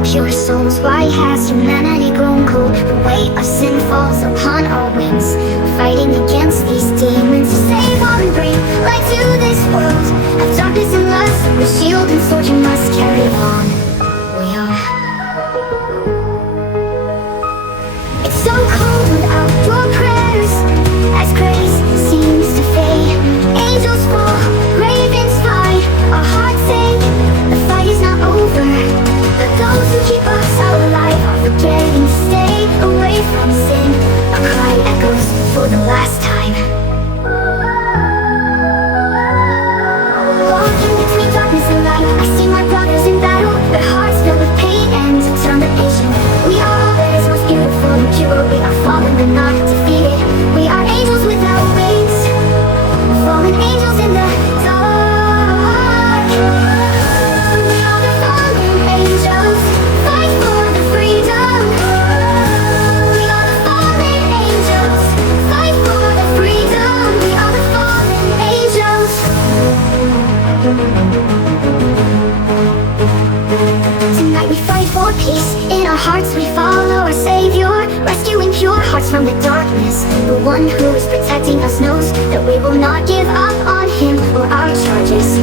the pure souls. Why has humanity grown cold? The weight of sin falls upon our wings, fighting against these demons to save all and bring light to this world of darkness and lust. The shield and sword you must carry on. We are. It's so cold without your prayers, as grace seems to fade. Angels fall, ravens fight, our hearts ache. The fight is not over, but those who keep us alive are forgetting to stay away from sin. Our cry echoes for the last time. Walking between darkness and light, I see my brothers in battle, their hearts filled with pain and determination. We are all that is most beautiful and pure. We are fallen but not defeated. We are angels without wings, fallen angels in the dark. We are the fallen angels, fight for the freedom. We are the fallen angels, fight for the freedom. We are the fallen angels. Tonight we fight for peace, in our hearts we follow our Savior, rescuing pure hearts from the darkness. The one who is protecting us knows that we will not give up on him or our charges.